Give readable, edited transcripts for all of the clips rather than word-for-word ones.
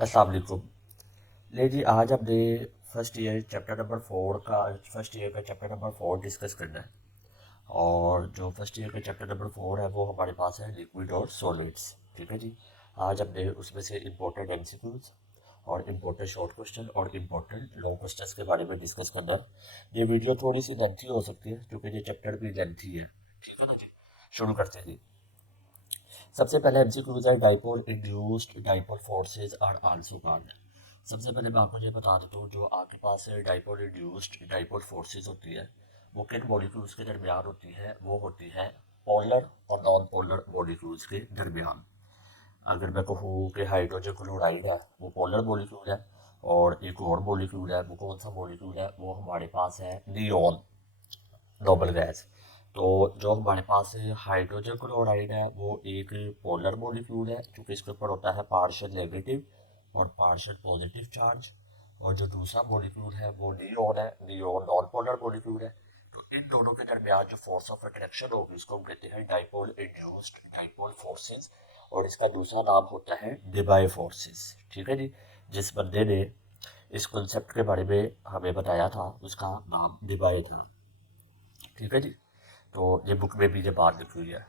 अस्सलाम वालेकुम। ले जी, आज हमने फर्स्ट ईयर चैप्टर नंबर 4 का फर्स्ट ईयर का चैप्टर नंबर 4 डिस्कस करना है। और जो फर्स्ट ईयर का चैप्टर नंबर 4 है वो हमारे पास है लिक्विड और सॉलिड्स। ठीक है जी। आज हमने उसमें से इम्पोर्टेंट एमसीक्यूज और इम्पोर्टेंट शॉर्ट क्वेश्चन और इम्पोर्टेंट लॉन्ग क्वेश्चन के बारे में डिस्कस करना है। ये वीडियो थोड़ी सी लेंथी हो सकती है क्योंकि ये चैप्टर भी लेंथी है। ठीक है ना जी। शुरू करते हैं जी। सबसे पहले एमसीक्यूज है dipole induced dipole forces are also called. सबसे पहले मैं आपको ये बता देता हूँ, जो आपके पास डाइपोल इंड्यूस्ड डाइपोल फोर्सेज होती है वो किन मॉलिक्यूल्स के दरमियान होती है। वो होती है पोलर और नॉन पोलर मॉलिक्यूल्स के दरमियान। अगर मैं कहूँ कि हाइड्रोजन क्लोराइड है वो पोलर मॉलिक्यूल है, और एक और मॉलिक्यूल है, वो कौन सा मॉलिक्यूल है, वो हमारे पास है नियॉन नोबल गैस। तो जो हमारे पास हाइड्रोजन क्लोराइड है वो एक पोलर मॉलिक्यूल है, क्योंकि इसके ऊपर होता है पार्शियल नेगेटिव और पार्शियल पॉजिटिव चार्ज। और जो दूसरा मॉलिक्यूल है वो नियोन है, नियोन नॉन पोलर मॉलिक्यूल है। तो इन दोनों के दरमियान जो फोर्स ऑफ अट्रैक्शन होगी उसको हम कहते हैं डाइपोल इंड्यूस्ड डाइपोल फोर्सेस। और इसका दूसरा नाम होता है डिबाई फोर्सेस। ठीक है जी। जिस बंदे ने इस कॉन्सेप्ट के बारे में हमें बताया था उसका नाम डिबाई था। ठीक है जी। तो ये बुक में भी ये बात लिखी हुई है।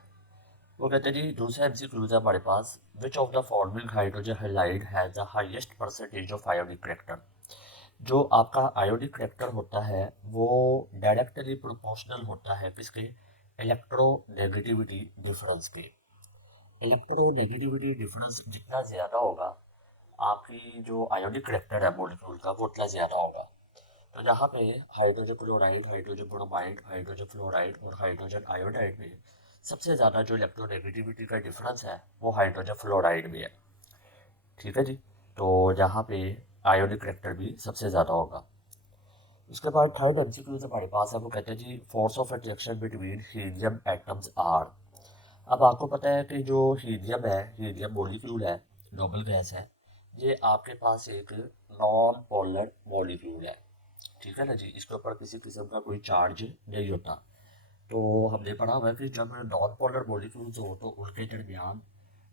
वो कहते हैं जी, दूसरा एमसीक्यूज है हमारे पास, which of the following hydrogen halide has the highest percentage of ionic character. जो आपका आयोनिक करेक्टर होता है वो डायरेक्टली प्रोपोर्शनल होता है किसके, इलेक्ट्रोनेगेटिविटी डिफरेंस के। इलेक्ट्रोनेगेटिविटी डिफरेंस जितना ज़्यादा होगा आपकी जो आयोनिक करेक्टर है मॉलिक्यूल का वो उतना ज़्यादा होगा। तो जहाँ पे hydrogen chloride, hydrogen bromide, hydrogen fluoride और हाइड्रोजन आयोडाइड में सबसे ज़्यादा जो इलेक्ट्रोनेगेटिविटी का डिफरेंस है वो हाइड्रोजन फ्लोराइड में है। ठीक है जी। तो जहाँ पे आयोनिक करेक्टर भी सबसे ज़्यादा होगा। उसके बाद थर्ड एमसीक्यू हमारे पास है, वो कहते हैं जी, force of attraction between helium atoms are. अब आपको पता है कि जो हीलियम है, हीलियम मॉलिक्यूल है, नोबल गैस है, ये आपके पास एक नॉन पोलर मॉलिक्यूल है। ठीक है ना जी। इसके ऊपर किसी किस्म का कोई चार्ज नहीं होता। तो हमने पढ़ा हुआ है कि जब नॉन पोलर मॉलिक्यूल्स हो तो उनके दरमियान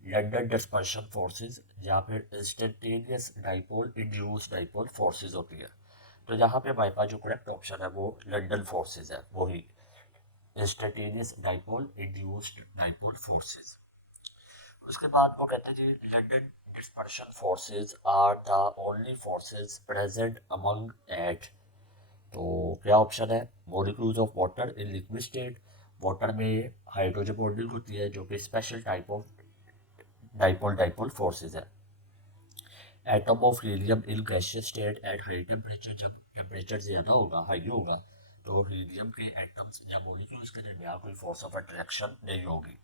लंडन डिस्पर्शन फोर्सेस या फिर instantaneous dipole induce dipole forces होती है। तो यहाँ पे हमारे पास जो करेक्ट ऑप्शन है वो लंडन फोर्सेस है, वही instantaneous dipole induced dipole forces. उसके बाद वो कहते हैं जी, London dispersion forces are the only forces present among at. तो क्या ऑप्शन है, molecules of water in liquid state. Water में हाइड्रोजन बॉन्डिंग होती है जो कि special type of dipole dipole forces है। Atom of helium in gaseous state at high temperature, जब टेम्परेचर ज़्यादा होगा, हाई होगा, तो हीलियम के एटम्स या मॉलिक्यूल्स के दरमियान कोई फोर्स ऑफ अट्रैक्शन नहीं होगी।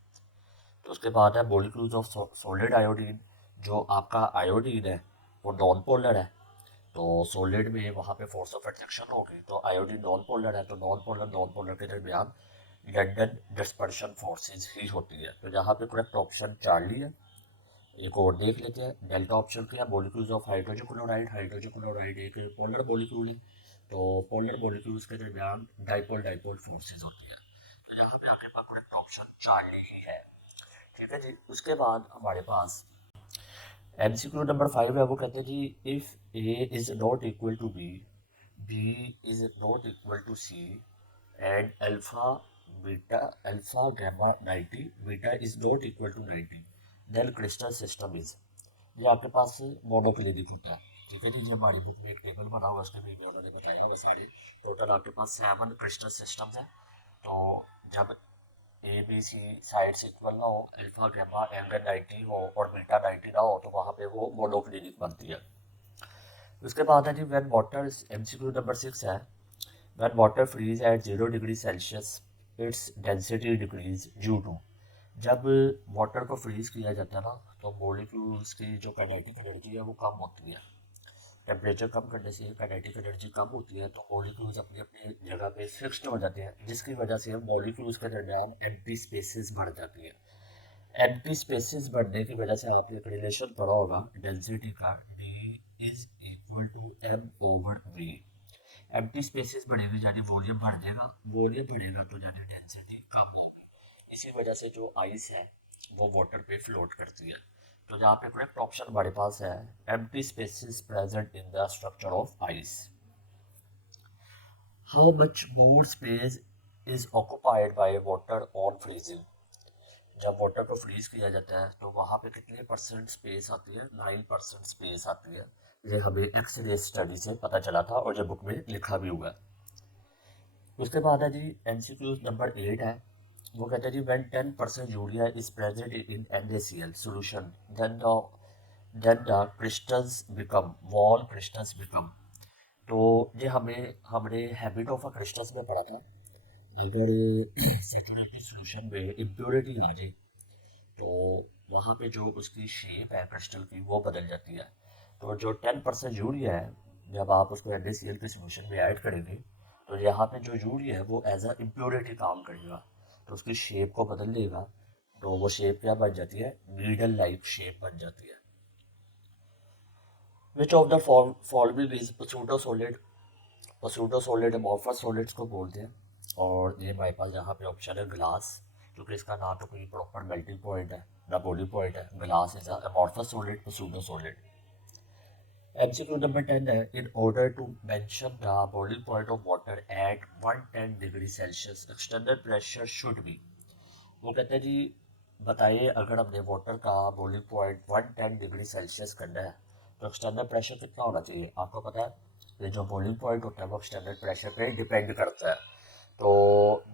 तो उसके बाद है मॉलिक्यूल्स ऑफ सॉलिड आयोडीन। जो आपका आयोडीन है वो नॉन पोलर है, तो सॉलिड में वहाँ पे फोर्स ऑफ अट्रैक्शन होगी। तो आयोडीन नॉन पोलर है, तो नॉन पोलर के दरमियान लंडन डिस्पर्शन फोर्सेस ही होती है। तो यहाँ पे करेक्ट ऑप्शन चार्ली है। एक और देख लेते हैं, डेल्टा ऑप्शन क्या है, molecules of hydrogen chloride. Hydrogen chloride एक पोलर मॉलिक्यूल है, तो पोलर मॉलिक्यूल्स के दरमियान डाइपोल डाइपोल फोर्सेस होती है। तो यहाँ पे आपके पास करेक्ट ऑप्शन चार्ली ही है। ठीक है जी। उसके बाद हमारे पास एमसीक्यू नंबर 5 है, वो कहते हैं जी, if A is not equal to B, B is not equal to C, and alpha beta alpha gamma 90, beta is not equal to 90, then crystal system is. ये आपके पास मोनोक्लिनिक होता है। ठीक है जी। ये हमारी बुक में एक टेबल बना हुआ है, उसके भी उन्होंने बताया हुआ सारे। टोटल आपके पास 7 क्रिस्टल सिस्टम्स है। तो जब A B C sides equal ना हो, अल्फा गैमा एंगल 90 हो और बीटा 90 ना हो, तो वहाँ पे वो मोनोक्लिनिक बनती है। उसके बाद है जी, व्हेन वाटर, एमसीक्यू नंबर 6 है, when water freeze at 0 degree Celsius its density decrease due to. जब वाटर को फ्रीज किया जाता है ना, तो मॉलिक्यूल्स की जो काइनेटिक एनर्जी है वो कम होती है। टेम्परेचर कम करने से काइनेटिक एनर्जी कम होती है, तो मॉलिक्यूल्स अपनी अपनी जगह पे फिक्स्ड हो जाते हैं, जिसकी वजह से मॉलिक्यूल्स के दरमियान एम्प्टी स्पेसेस बढ़ जाती है। एम्प्टी स्पेसेस बढ़ने की वजह से आपने एक रिलेशन पढ़ा होगा डेंसिटी का, d is equal to m over v. Empty spaces बढ़ेगी यानी वॉल्यूम बढ़ जाएगा, वॉल्यूम बढ़ेगा तो यानी डेंसिटी कम होगी। इसी वजह से जो आइस है वो वाटर पे फ्लोट करती है। तो जहाँ पे करेक्ट ऑप्शन हमारे पास है empty spaces present in the structure of ice. How much more space is occupied by water on freezing. जब वाटर को फ्रीज किया जाता है तो वहाँ पे कितने परसेंट स्पेस आती है, 9% स्पेस आती है। ये हमें एक्स-रे स्टडी से पता चला था और जो बुक में लिखा भी हुआ है। उसके बाद है जी एमसीक्यू नंबर 8 है, वो कहते हैं जी when 10% urea is present in NaCl solution then the crystals become wall crystals become. तो ये हमें हमने हैबिट ऑफ अ क्रिस्टल्स में पढ़ा था। अगर सैचुरेटेड सॉल्यूशन में इम्प्योरिटी आ जाए तो वहाँ पे जो उसकी शेप है क्रिस्टल की वो बदल जाती है। तो जो 10% यूरिया है, जब आप उसको NaCl के सॉल्यूशन में ऐड करेंगे तो यहाँ पे जो यूरिया है वो एज अ इम्प्योरिटी काम करेगा, तो उसकी शेप को बदल देगा। तो वो शेप क्या बन जाती है, नीडल लाइक शेप बन जाती है। Which of the following is pseudo solid. Pseudo solid amorphous solids को बोलते हैं। और ये हमारे पास यहाँ पे ऑप्शन है ग्लास, क्योंकि इसका ना तो कोई प्रॉपर मेल्टिंग पॉइंट है ना बॉइलिंग पॉइंट है। Glass is amorphous solid, pseudo solid. MCQ number 10 है, in order to mention the boiling point of water at 110 degree Celsius external pressure should be. वो कहते हैं जी बताइए अगर हमने वाटर का बॉइलिंग पॉइंट 110 डिग्री सेल्सियस करना है तो एक्सटर्नल प्रेशर कितना होना चाहिए। आपको पता है ये जो बॉइलिंग पॉइंट होता है वो एक्सटर्नल प्रेशर पे डिपेंड करता है। तो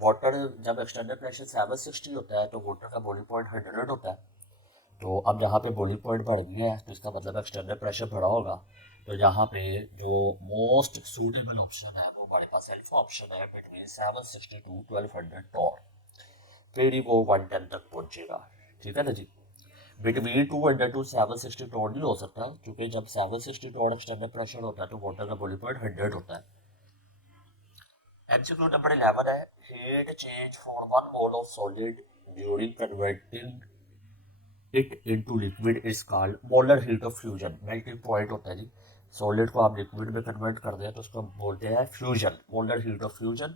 वाटर जब एक्सटर्नल प्रेशर 760 होता है तो वाटर का बॉइलिंग पॉइंट 100 होता है। तो अब यहाँ पे बॉइलिंग पॉइंट बढ़ गया है तो इसका मतलब एक्सटर्नल प्रेशर बढ़ा होगा। तो यहाँ पे जो मोस्ट सूटेबल ऑप्शन है वो हमारे पास अल्फा ऑप्शन है, बिटवीन 760 टू 1200 टॉर। फिर ही वो 110 तक पहुंचेगा। ठीक है ना जी। बिटवीन 200 टू 760 टॉर नहीं हो सकता, क्योंकि जब 760 टॉर एक्सटर्नल प्रेशर होता है तो वाटर का बॉइलिंग पॉइंट 100 होता है। MCQ नंबर 11 है, heat change for one mole of solid during converting it into liquid is called molar heat of fusion. Melting point होता है जी, सॉलिड को आप लिक्विड में कन्वर्ट कर दें तो उसको बोलते हैं fusion, molar heat of fusion.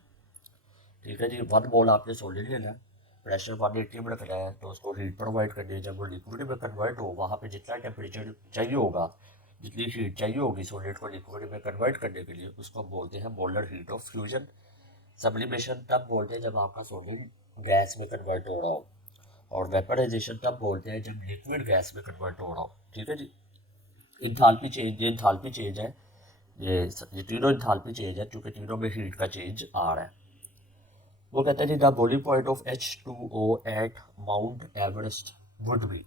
ठीक है जी। 1 मोल आपने सॉलिड लेना है, प्रेशर 180 में रखना है, तो उसको हीट प्रोवाइड करनी है। जब वो लिक्विड में कन्वर्ट हो वहाँ पे जितना टेम्परेचर चाहिए होगा, जितनी हीट चाहिए होगी सॉलिड को लिक्विड में कन्वर्ट करने के लिए, उसको बोलते हैं molar heat of fusion. Sublimation तब बोलते हैं जब आपका सॉलिड गैस में कन्वर्ट हो रहा हो, और वेपराइजेशन तब बोलते हैं जब लिक्विड गैस में कन्वर्ट हो रहा हो। ठीक है जी। इंथाल्पी चेंज, ये इंथाल्पी चेंज है, ये तीनों इंथाल्पी चेंज है क्योंकि तीनों में हीट का चेंज आ रहा है। वो कहते हैं जी the boiling point of H2O at Mount Everest would be.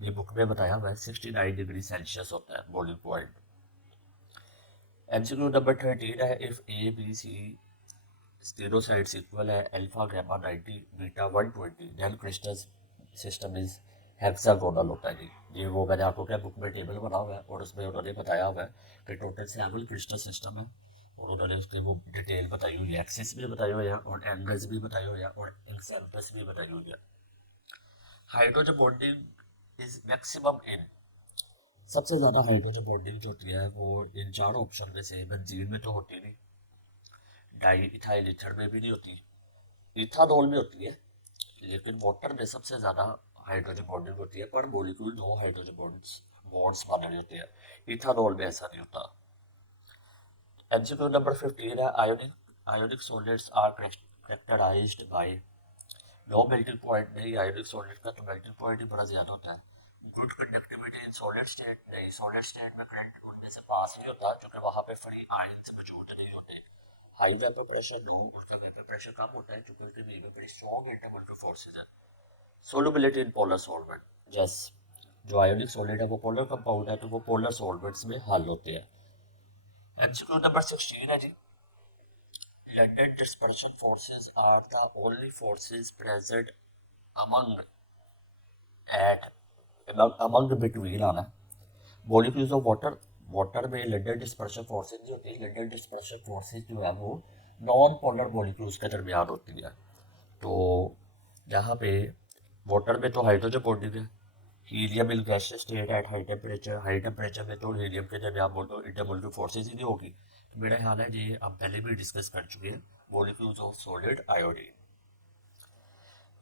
ये बुक में बताया हुआ है 69 डिग्री सेल्सियस होता है बॉइलिंग पॉइंट। MCQ नंबर 13 है, इफ ABC तीनों साइड्स इक्वल है, alpha gamma 90 beta 120, then crystal system is hexagonal होता है जी। ये वो मैंने आपको क्या बुक में टेबल बना हुआ है और उसमें उन्होंने बताया हुआ है कि टोटल 7 क्रिस्टल सिस्टम है, और उन्होंने उसके वो डिटेल बताई हुई है, एक्सिस भी बताई हुई है और एंगल्स भी बताई हुई है और एक्सेंटस भी बताई हुई है। Hydrogen bonding is maximum in, सबसे ज़्यादा हाइड्रोजन बॉन्डिंग जो होती है वो इन चारों ऑप्शन में से बेंजीन में तो होती नहीं, डाई इथाइल ईथर में भी नहीं होती, इथानॉल में होती है, लेकिन वाटर में सबसे ज़्यादा हाइड्रोजन बॉन्डिंग होती है पर मॉलिक्यूल दो हाइड्रोजन बॉन्ड्स बने हुए होते हैं। इथानॉल में ऐसा नहीं होता। MCQ नंबर 15 है, ionic solids are characterized by low melting point. नहीं, आयोनिक सॉलिड का तो मेल्टिंग पॉइंट ही बड़ा ज़्यादा होता है। Good conductivity in solid state, नहीं सॉलिड स्टेट में करंट उनमें से पास नहीं होता क्योंकि वहाँ पे फ्री आयंस मौजूद नहीं होते। हाई वेपर प्रेशर लो, उसका वेपर प्रेशर कम होता है क्योंकि उनके बीच में बड़ी स्ट्रॉन्ग इंटरमोलर फोर्सेज है। सोलुबिलिटी इन पोलर सॉल्वेंट, जस जो आयोनिक सॉलिड है वो पोलर कंपाउंड है तो वो पोलर सॉल्वेंट्स में हल होते हैं। MCQ नंबर 16 है जी, London dispersion forces are the only forces present among at among between आना मॉलिक्यूल्स ऑफ वाटर। वाटर में लंडन डिस्पर्शन फोर्सेस जो होती है, लंडन डिस्पर्शन फोर्सेस जो है वो नॉन पोलर मॉलिक्यूल्स के दरमियान होती है। तो यहाँ पे वाटर में तो हाइड्रोजन बॉन्डिंग है, helium in gaseous state at high temperature में तो हीलियम के दरमियान बोलो इंटरमोलिक्यूल फोर्सेस ही नहीं होगी। तो मेरा ख्याल है ये हम पहले भी डिस्कस कर चुके हैं, मॉलिक्यूल्स ऑफ सॉलिड आयोडीन।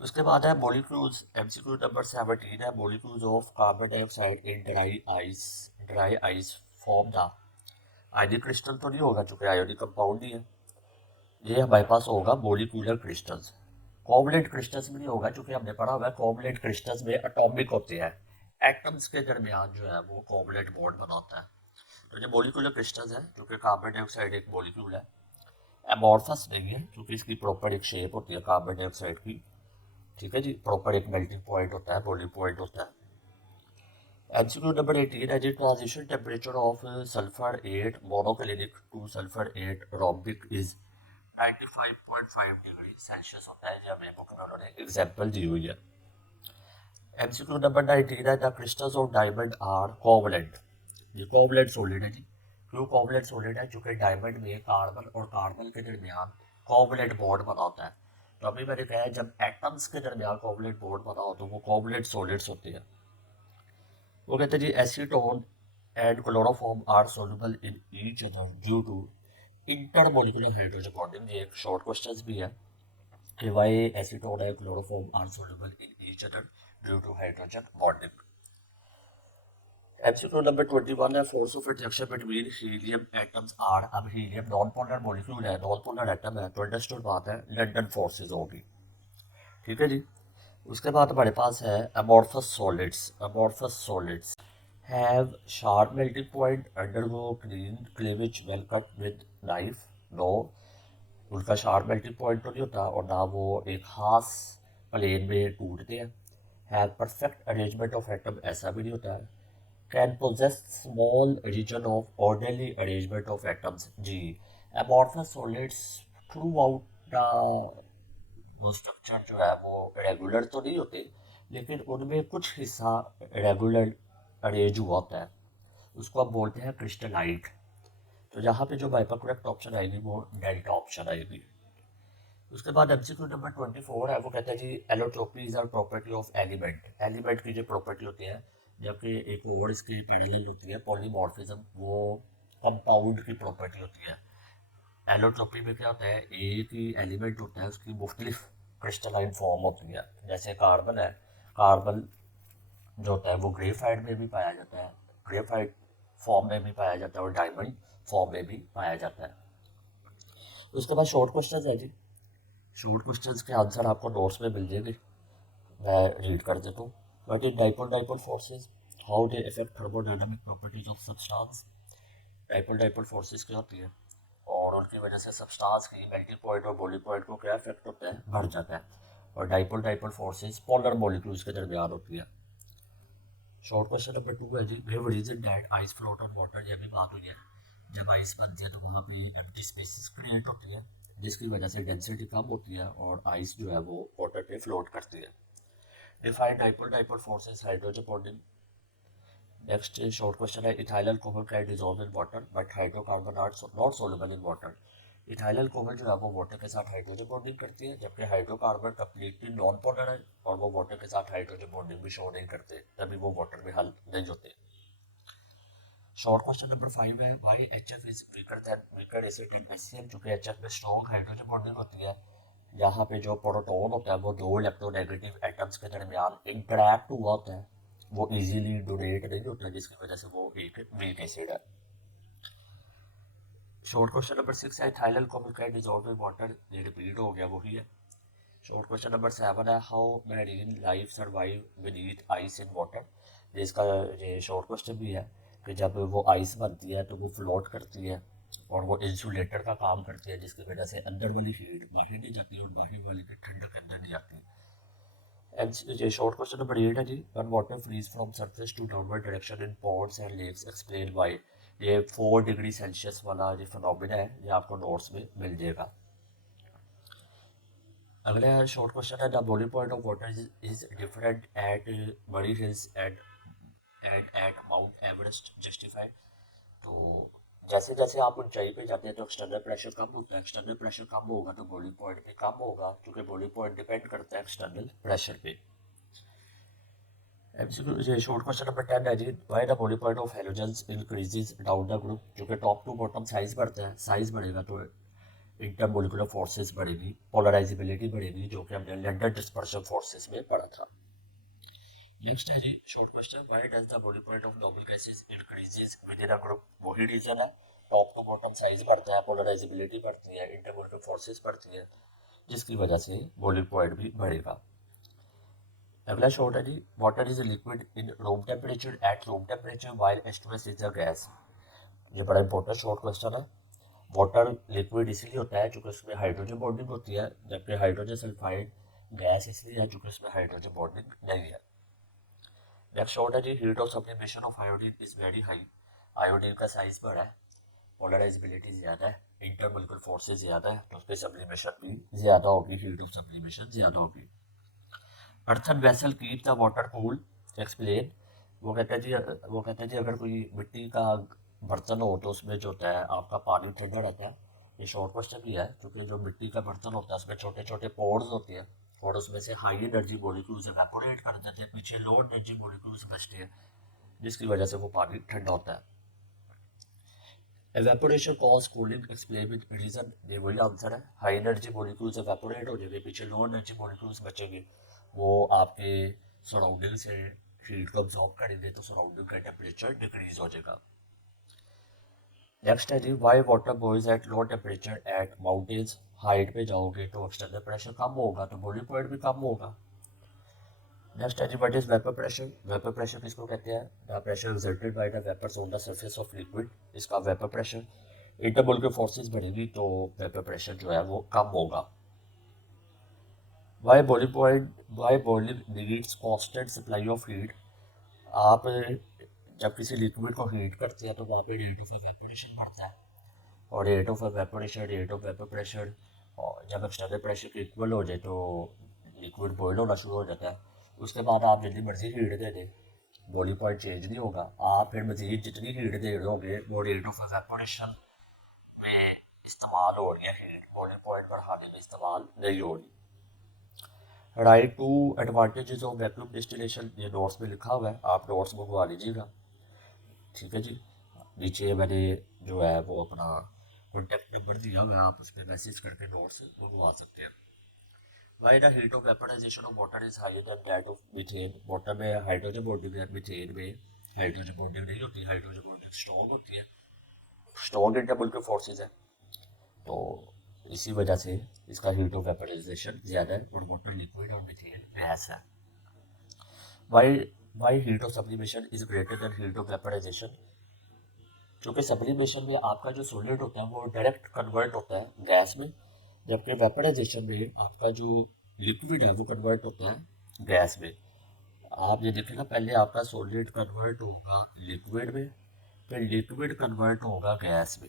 उसके बाद है मॉलिक्यूल्स। एमसीक्यू नंबर 17 है molecules of carbon dioxide in dry ice form the ionic crystal तो नहीं होगा चूंकि आयोनिक कंपाउंड ही है। ये हमारे पास होगा मॉलिक्यूलर क्रिस्टल्स। कोवलेंट क्रिस्टल्स में नहीं होगा क्योंकि हमने पढ़ा हुआ है कोवलेंट क्रिस्टल्स में एटॉमिक होते हैं, एटम्स के दरमियान जो है वो कोवलेंट बॉन्ड बनाता है। तो ये मॉलिक्यूलर क्रिस्टल्स है क्योंकि कार्बन डाइऑक्साइड एक मॉलिक्यूल है, एमॉर्फस नहीं है क्योंकि इसकी प्रॉपर एक शेप होती है कार्बन डाइऑक्साइड की। ठीक है जी, प्रॉपर एक मेल्टिंग पॉइंट होता है, बॉइलिंग पॉइंट होता है। एमसीक्यू नंबर 18 है जी transition temperature of sulphur 8 monoclinic to sulphur 8 rhombic is 95.5 degree Celsius होता है। जब ये बुक में उन्होंने एग्जाम्पल दी हुई है। एमसीक्यू नंबर 19 है the crystals of diamond are covalent. ये कोवलेंट सॉलिड है जी। क्यों कोवलेंट सॉलिड है? क्योंकि डायमंड में कार्बन और कार्बन के दरमियान कोवलेंट बॉन्ड बना होता है। तो अभी मैंने कहा है जब एटम्स के दरमियान कोवलेंट बॉन्ड बना हो तो वो कोवलेंट सॉलिड्स होते हैं। वो कहते हैं जी acetone and chloroform are soluble in each other due to intermolecular hydrogen bonding. ये एक शॉर्ट क्वेश्चन भी है कि why acetone and chloroform are soluble in each other due to hydrogen bonding. MCQ number 21 है force of attraction between helium atoms are. अब helium non polar molecule है, non polar atom है, तो understood बात है लंडन फोर्सेस होगी। ठीक है जी। उसके बाद हमारे पास है amorphous solids. Amorphous solids have sharp melting point, undergo clean cleavage well cut with knife. No, उनका शार्प मेल्टिंग पॉइंट तो नहीं होता और ना वो एक खास प्लेन में टूटते हैं। Have perfect arrangement of atom, ऐसा भी नहीं होता है। Can possess small region of orderly arrangement of atoms. जी, amorphous solids throughout the वो स्ट्रक्चर जो है वो रेगुलर तो नहीं होते, लेकिन उनमें कुछ हिस्सा रेगुलर अरेंज हुआ होता है, उसको हम बोलते हैं क्रिस्टलाइट। तो यहाँ पे जो हमारे पास करेक्ट ऑप्शन आएगी वो डेल्टा ऑप्शन आएगी। उसके बाद एमसीक्यू नंबर 24 है, वो कहता है जी allotropy is are property of element. Element की जो प्रॉपर्टी होती है, जबकि एक और इसकी पैरेलल होती है पॉलीमॉर्फिज्म, वो कंपाउंड की प्रॉपर्टी होती है। एलोट्रोपी में क्या होता है, एक ही एलिमेंट होता है उसकी मुख्तलिफ क्रिस्टलाइन फॉर्म होती है। जैसे कार्बन है, कार्बन जो होता है वो ग्रेफाइट में भी पाया जाता है, ग्रेफाइट फॉर्म में भी पाया जाता है और डायमंड फॉर्म में भी पाया जाता है। उसके बाद शॉर्ट क्वेश्चन है जी। शॉर्ट क्वेश्चंस के आंसर आपको नोट्स में मिल जाएंगे, मैं रीड कर देता हूँ। But in dipole dipole forces, how they affect thermodynamic properties of substance. Dipole dipole forces क्या होती है और उनकी वजह से सब्सटेंस की मेल्टिंग पॉइंट और बॉइलिंग पॉइंट को क्या इफेक्ट होता है, बढ़ जाता है। और dipole dipole forces polar molecules के दरमियान होती है। शॉर्ट क्वेश्चन नंबर 2 है जी give reason that ice float on water. ये भी बात हुई है, जब आइस बनती है तो वहाँ पे एम्प्टी स्पेसेस क्रिएट होती है जिसकी वजह से डेंसिटी कम होती है और आइस जो है वो वाटर पे फ्लोट करती है। Define dipole dipole forces hydrogen bonding. Next short question है ethyl alcohol can dissolve in water but hydrocarbon are not soluble in water. Ethyl alcohol जो है वो वाटर के साथ हाइड्रोजन बॉन्डिंग करती है, जबकि हाइड्रोकार्बन कम्प्लीटली नॉन पोलर है और वो वाटर के साथ हाइड्रोजन बॉन्डिंग भी शो नहीं करते, तभी वो वाटर में हल नहीं होते। शॉर्ट क्वेश्चन नंबर 5 है why HF is weaker acid in HCl। चूंकि HF में स्ट्रॉन्ग हाइड्रोजन बॉन्डिंग होती है, यहाँ पे जो प्रोटॉन होता है वो दो इलेक्ट्रोनेगेटिव एटम्स के दरमियान इंटरैक्ट हुआ होता है, वो इजीली डोनेट नहीं होता, जिसकी वजह से वो एक वीक एसिड है। शॉर्ट क्वेश्चन नंबर 6 है ethyl alcohol can dissolve in water. ये रिपीट हो गया वही है। शॉर्ट क्वेश्चन नंबर 7 है how marine life survive with ice in water. जिसका ये शॉर्ट क्वेश्चन भी है कि जब वो आइस बनती है तो वो फ्लोट करती है और वो इंसुलेटर का काम करती है, जिसकी वजह से अंदर वाली हीट बाहर नहीं जाती और बाहर वाली की ठंडक अंदर नहीं जाती। एंड ये शॉर्ट क्वेश्चन नंबर 8 है जी when water freeze from surface to downward direction in ponds and lakes explain why. ये 4 डिग्री सेल्सियस वाला जो फिनोमेना है ये आपको नोट्स में मिल जाएगा। अगला शॉर्ट क्वेश्चन है the boiling point of water is different at Murree hills and at Mount Everest justified. तो जैसे जैसे आप ऊंचाई पे जाते हैं तो एक्सटर्नल प्रेशर कम होता है, एक्सटर्नल प्रेशर कम होगा तो बॉइलिंग पॉइंट भी कम होगा, क्योंकि बॉइलिंग पॉइंट डिपेंड करता है एक्सटर्नल प्रेशर पे। एमसीक्यू ये शॉर्ट क्वेश्चन नंबर 10 है जी why the boiling point of halogens increases down the group. क्योंकि टॉप टू बॉटम साइज बढ़ता है, साइज बढ़ेगा तो इंटरमोलिकुलर फोर्सेस बढ़ेगी, पोलराइजेबिलिटी बढ़ेगी, जो कि हमने लैंडर डिस्पर्शन फोर्सेस में पढ़ा था। नेक्स्ट है जी short question, why does the boiling point of noble gases increases within a group. वही रीजन है, टॉप टू बॉटम साइज बढ़ता है, पोलराइजेबिलिटी बढ़ती है, इंटरमोलिकुलर फोर्सेस बढ़ती है, जिसकी वजह से बॉइलिंग पॉइंट भी बढ़ेगा। अगला शॉर्ट है जी, water is liquid in room temperature at room temperature while H2S is a gas. ये बड़ा इंपॉर्टेंट शॉर्ट क्वेश्चन है। वाटर लिक्विड इसलिए होता है क्योंकि उसमें हाइड्रोजन बॉन्डिंग होती है, जबकि हाइड्रोजन सल्फाइड गैस इसलिए है क्योंकि उसमें हाइड्रोजन बॉन्डिंग नहीं है। नेक्स्ट शॉर्ट है जी, heat of sublimation of iodine is very high. Iodine का साइज बड़ा है, पोलराइजेबिलिटी ज्यादा है, इंटरमोलिकुलर फोर्सेस ज्यादा है, तो उसकी सब्लिमेशन भी ज्यादा होगी, हीट ऑफ सब्लिमेशन ज्यादा होगी। Earthen vessel keep the water cool, explain. वो कहता है जी अगर कोई मिट्टी का बर्तन हो तो उसमें जो होता है आपका पानी ठंडा रहता है। ये शॉर्ट क्वेश्चन भी है क्योंकि जो मिट्टी का बर्तन होता है उसमें छोटे छोटे पोर्स होते हैं और उसमें से हाई एनर्जी मॉलिक्यूल्स एवेपोरेट कर देते हैं, पीछे लो एनर्जी मॉलिक्यूल्स बचते हैं, जिसकी वजह से वो पानी ठंडा होता है। Evaporation cause cooling, explain with reason. ये वही आंसर है, हाई एनर्जी मॉलिक्यूल्स एवेपोरेट हो जाएंगे, पीछे लो एनर्जी मॉलिक्यूल्स बचेंगे, वो आपके सराउंडिंग से हीट को अब्सॉर्ब करेंगे, तो सराउंडिंग का टेम्परेचर डिक्रीज हो जाएगा। नेक्स्ट है जी, why water boils at low temperature at mountains. Height पे जाओगे तो एक्सटर्नल प्रेशर कम होगा, तो बॉइलिंग पॉइंट भी कम होगा। नेक्स्ट है जी, what is vapour pressure. Vapour pressure किसको कहते हैं, the pressure exerted by the vapours on the surface of liquid, इसका वेपर प्रेशर। इंटरमोलिकुलर फोर्सेस बढ़ेगी तो वेपर प्रेशर जो है वो कम होगा। Why boiling needs constant supply of heat. आप जब किसी लिक्विड को हीट करते हैं तो वहाँ पे रेट ऑफ एवेपोरेशन बढ़ता है, और rate of evaporation, rate of vapour pressure, और जब एक्सटर्नल प्रेशर के इक्वल हो जाए तो लिक्विड बॉयल होना शुरू हो जाता है। उसके बाद आप जितनी मर्जी हीट दे दें, बॉइलिंग पॉइंट चेंज नहीं होगा। आप फिर मजीद जितनी हीट दे रहे होंगे वो रेट ऑफ एवेपोरेशन में इस्तेमाल हो रही है हीट, बॉइलिंग पॉइंट बढ़ाने में इस्तेमाल नहीं हो रही। Write two advantages of vacuum distillation, ये नोट्स में लिखा हुआ है, आप नोट्स मंगवा लीजिएगा, ठीक है जी। नीचे मैंने जो है वो अपना कॉन्टैक्ट नंबर दिया हुआ है, आप उस पर मैसेज करके नोट्स मंगवा सकते हैं। Why the heat of vaporization of water is higher than that of methane. Water में हाइड्रोजन बॉन्डिंग है, मीथेन में हाइड्रोजन बॉन्डिंग नहीं होती, हाइड्रोजन बॉन्डिंग स्ट्रॉन्ग होती है, स्ट्रॉन्ग इंटरमोलिकुलर फोर्सेस है, तो इसी वजह से इसका हीट ऑफ वेपराइजेशन ज़्यादा है, और वाटर लिक्विड और मीथेन गैस है। Why why heat of sublimation is greater than heat of vaporization. क्योंकि सब्लिमेशन में आपका जो सॉलिड होता है वो डायरेक्ट कन्वर्ट होता है गैस में, जबकि वेपराइजेशन में आपका जो लिक्विड है वो कन्वर्ट होता है गैस में। आप ये देखें ना, पहले आपका सॉलिड कन्वर्ट होगा लिक्विड में, फिर लिक्विड कन्वर्ट होगा गैस में।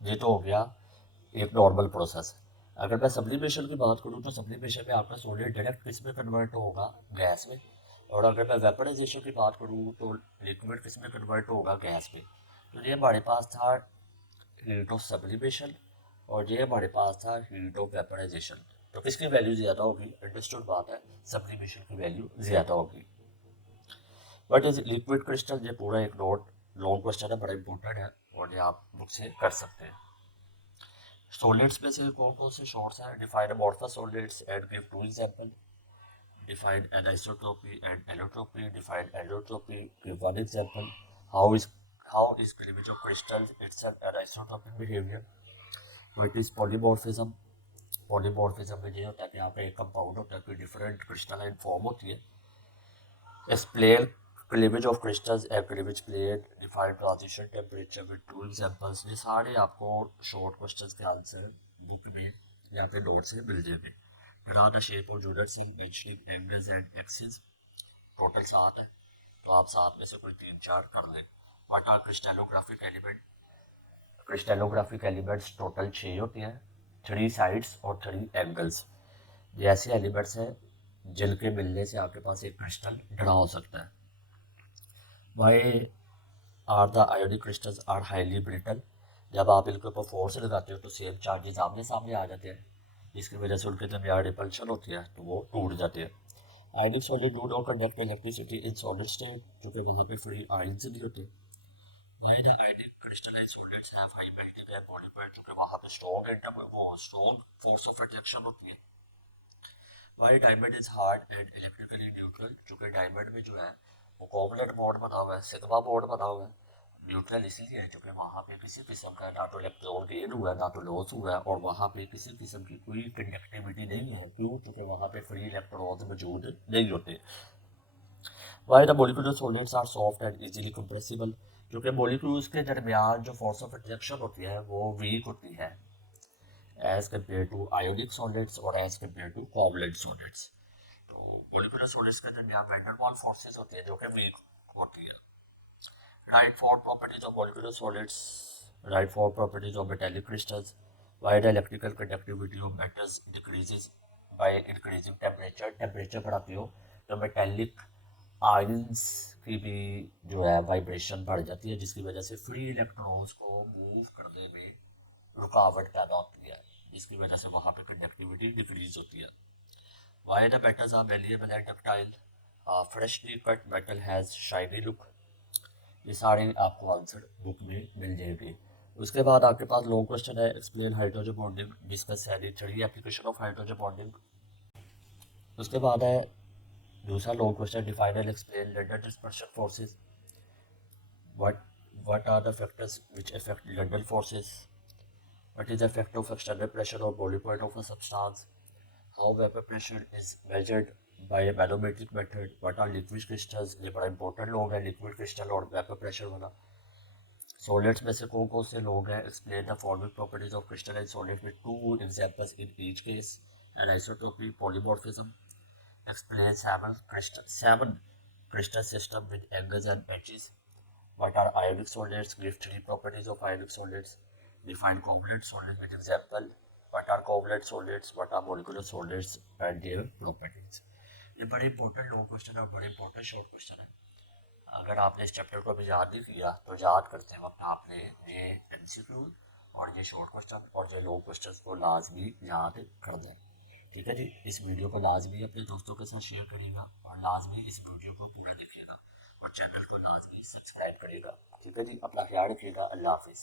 ये तो हो गया एक नॉर्मल प्रोसेस। अगर मैं सब्लिमेशन की बात करूँ तो सब्लिमेशन में आपका सॉलिड डायरेक्ट किस में कन्वर्ट होगा, गैस में। और अगर मैं वेपराइजेशन की बात करूँ तो लिक्विड किस में कन्वर्ट होगा, गैस में। तो ये हमारे पास था हीट ऑफ सब्लिमेशन, और ये हमारे पास था हीट ऑफ वेपराइजेशन। तो किसकी वैल्यू ज़्यादा होगी, अंडरस्टूड बात है, सब्लिमेशन की वैल्यू ज़्यादा होगी। बट इज लिक्विड क्रिस्टल, ये पूरा एक नोट लॉन्ग क्वेश्चन है, बड़ा इंपॉर्टेंट है, और ये आप बुक से कर सकते हैं। सॉलिड्स में से कौन कौन से शॉर्ट्स हैं, define amorphous solids and give two example. define anisotropy and allotropy, define allotropy, give one example. How is cleavage of crystals itself anisotropic behavior. What is polymorphism. polymorphism में ये होता है कि यहाँ पे एक कंपाउंड होता है, कोई डिफरेंट क्रिस्टलाइन फॉर्म होती है। explain cleavage of crystals and cleavage plate, define transition temperature with two examples। ये सारे आपको शॉर्ट क्वेश्चंस के आंसर बुक में यहाँ पे नोट से मिल जाएंगे। Draw the shape of units and mentioning angles and axes, total 7 है, तो आप 7 में से कोई 3-4 कर लें। What are crystallographic element? crystallographic elements total 6 होते हैं, 3 sides और 3 angles। ये ऐसे एलिमेंट्स हैं जिनके मिलने से आपके पास एक क्रिस्टल ड्रा हो सकता है। Why are the ionic crystals are highly brittle? जब आप इनके ऊपर फोर्स लगाते हो तो सेम चार्जेस आमने सामने आ जाते हैं, जिसकी वजह से उनके दरमियान रिपल्शन होती है, तो वो टूट जाते हैं। आयनिक solid do not conduct electricity in solid state, क्योंकि वहाँ पे फ्री आयंस नहीं होते। Why the ionic crystalline solids have high melting and boiling point, क्योंकि वहाँ पे strong वो strong force of attraction होती है. Why diamond is hard and electrically neutral, क्योंकि diamond में जो है वो कोवलेंट बॉन्ड बना हुआ है, सिग्मा बॉन्ड बना हुआ है. न्यूट्रल इसलिए है क्योंकि वहाँ पे किसी किस्म का ना तो इलेक्ट्रॉन गेन हुआ है ना तो लॉस हुआ है, और वहाँ पे किसी किस्म की कोई कंडक्टिविटी नहीं है. क्यों? क्योंकि वहाँ पे फ्री इलेक्ट्रॉन मौजूद नहीं होते. Why the molecular solids are soft and easily compressible, क्योंकि मोलिक्यूल्स के दरमियान जो फोर्स ऑफ अट्रैक्शन होती है वो वीक होती है as compare to ionic solids और as compare to covalent solids. तो मोलिकुलर सॉलिड्स के दरमियान वैन डेर वाल्स फोर्सेस होती है जो कि वीक होती है. Right four properties of molecular solids. Right four properties of metallic crystals. Why the electrical conductivity of metals decreases by increasing temperature. Temperature बढ़ाती हो तो मेटेलिक आयंस की भी जो है वाइब्रेशन बढ़ जाती है, जिसकी वजह से फ्री इलेक्ट्रॉन्स को मूव करने में रुकावट पैदा होती है, जिसकी वजह से वहाँ पे कंडक्टिविटी डिक्रीज होती है. Why the metals are malleable and ductile. Freshly cut metal has shiny look. ये सारे आपको आंसर बुक में मिल जाएंगे. उसके बाद आपके पास लॉन्ग क्वेश्चन है, explain hydrogen bonding, discuss any three application of hydrogen bonding. उसके बाद है दूसरा long question, define and explain London dispersion forces. what are the factors which affect London forces? What is the effect of external pressure or boiling point of a substance? How vapor pressure is measured by a manometric method? What are liquid crystals? ये बड़ा important लोग है liquid crystal और vapor pressure वाला. Solids में से कौन से लोग हैं? Explain the forming properties of crystalline solids with two examples in each case. Anisotropy, polymorphism. Explain seven crystal system with angles and edges. What are ionic solids? Give three properties of ionic solids. Define covalent solids with example. What are covalent solids? What are molecular solids and their properties? ये बड़े important long question है और बड़े important short question है. अगर आपने इस chapter को अभी याद नहीं किया तो याद करते वक्त आपने ये एमसीक्यू और ये शॉर्ट क्वेश्चन और ये लॉन्ग क्वेश्चन को लाजमी याद कर दें. ठीक है जी. इस वीडियो को लाजमी अपने दोस्तों के साथ शेयर करिएगा और लाजमी इस वीडियो को पूरा देखिएगा और चैनल को लाजमी सब्सक्राइब करिएगा. ठीक है जी. अपना ख्याल रखिएगा. अल्लाह हाफिज़.